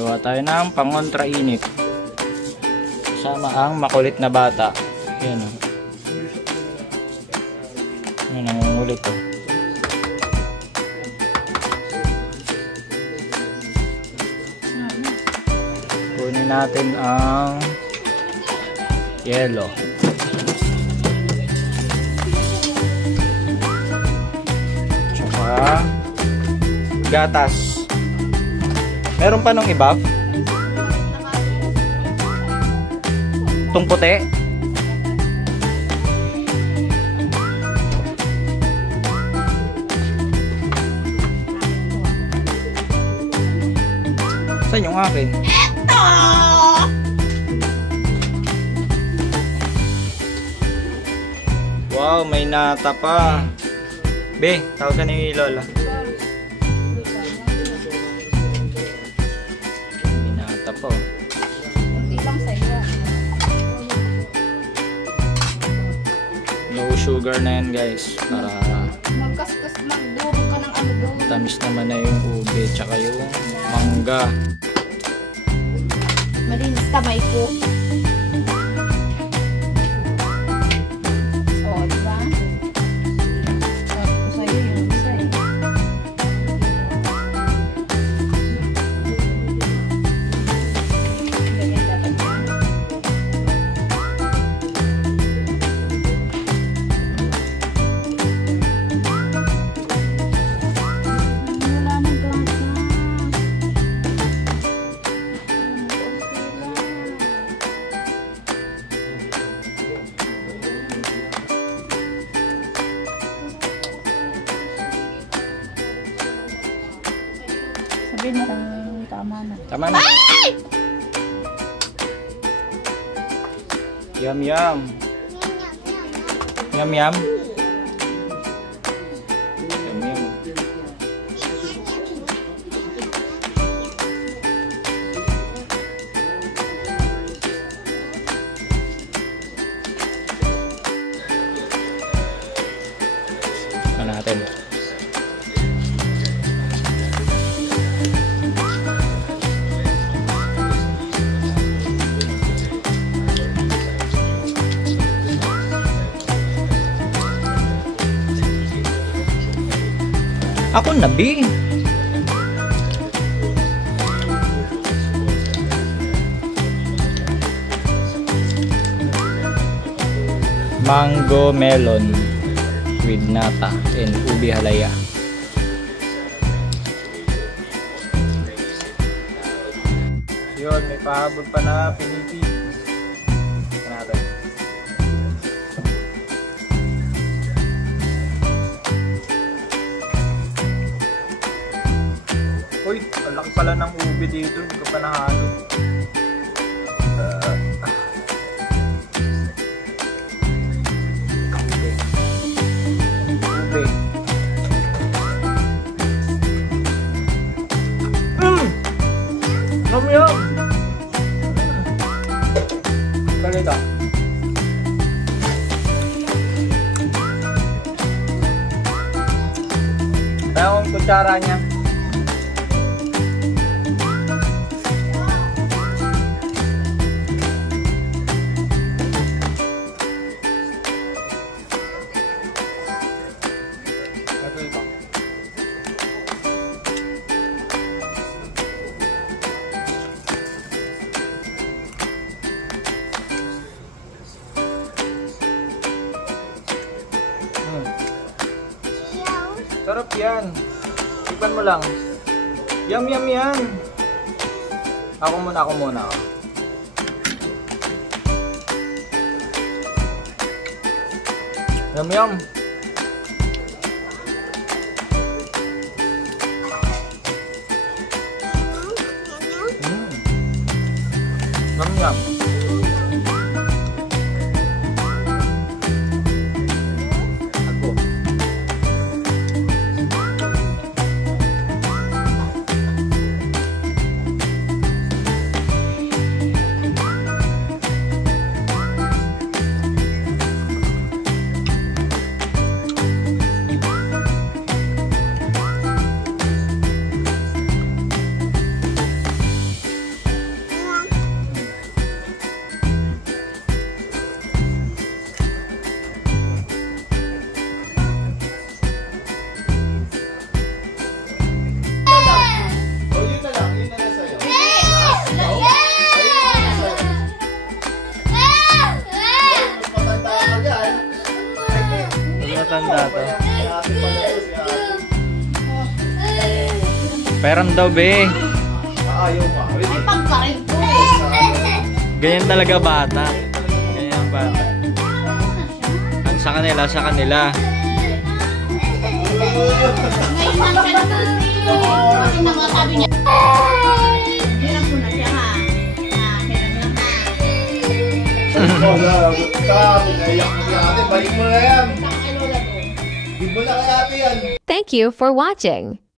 Gawa tayo ng pangontra init. Kasama ang makulit na bata. Ayan o. Ayan, nangungulit o. Kunin natin ang yellow. Tsaka gatas. Meron pa nung iba? Itong puti? Saan yung akin? Eto! Wow, may nata pa. Be, tawagan ni Lola. May nata pa. Hindi lang sa'yo. No sugar na yan guys. Para Magkaskas, magdurog ka ng ano doon. tamis naman na yung ube tsaka yung mangga. Malinis kamay ko. O, diba? Sabi ko sa'yo yung isa eh. Ganyan dapat yan. Wala nang gata. Sabihin mo kung tama na. Tama na. Yum yum. Yum yum. Yum yum. Ito natin. Ako na, B. Mango melon with nata and ubi halaya. Yun, may pahabol pa na piniti. Natin. Uy, ang laki pala ng ube dito. Hindi ko pa nahalo. Ube. Yum yum! Kalita. Kaya akong kutsara niya. Sarap yan. Tikman mo lang. Yum yum yan. Ako muna. Yum yum. Yum yum. ate pala to, si ate. Peram daw, be. Ayaw ma. Ay, pagkain ko eh. Ganyan talaga bata. Ganyan ang bata. Ang sa kanila, sa kanila. Ngayon lang siya nag-uwi. Kasi mga sabi niya, hirap ko na siya ha. Hirap na ha. Wala, naiyak mo si ate. Balik mo na yan. Saka kay Lola doon. Di mo na kay ate yan. Thank you for watching.